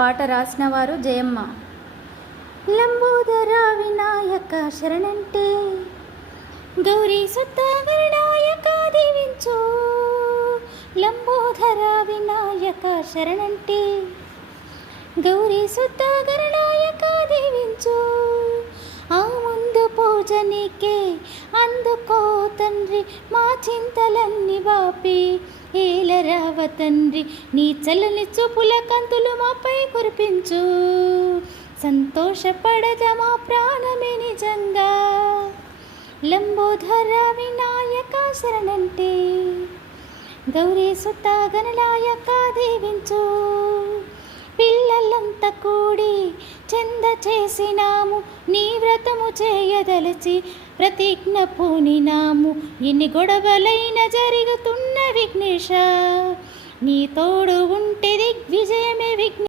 పాట రాసిన వారు జయమ్మ. లంబోదర వినాయక శరణంటే గౌరీ సుత గణనాయక దీవించు. లంబోదర వినాయక శరణంటే గౌరీ సుత గణనాయక దీవించు. ఆ ముందు పూజ నీకే అందుకో తండ్రి, మా చింతలన్నీ బాపి ఏలరావ తండ్రి. నీ చల్లని చూపుల కంతులు మాపై కురిపించు. సంతోషపడద మా ప్రాణమే నిజంగా. లంబోదర వినాయక శరణంటే గౌరీ సుత గణనాయక దీవించు. పిల్లలంతా కూడి చంద చేసినాము, నీ వ్రతము చేయదలచి ప్రతిజ్ఞ పూనినాము. ఎన్ని గొడవలైన జరుగుతున్న విఘ్నేశ, నీ తోడు ఉంటే దిగ్విజయమే విఘ్న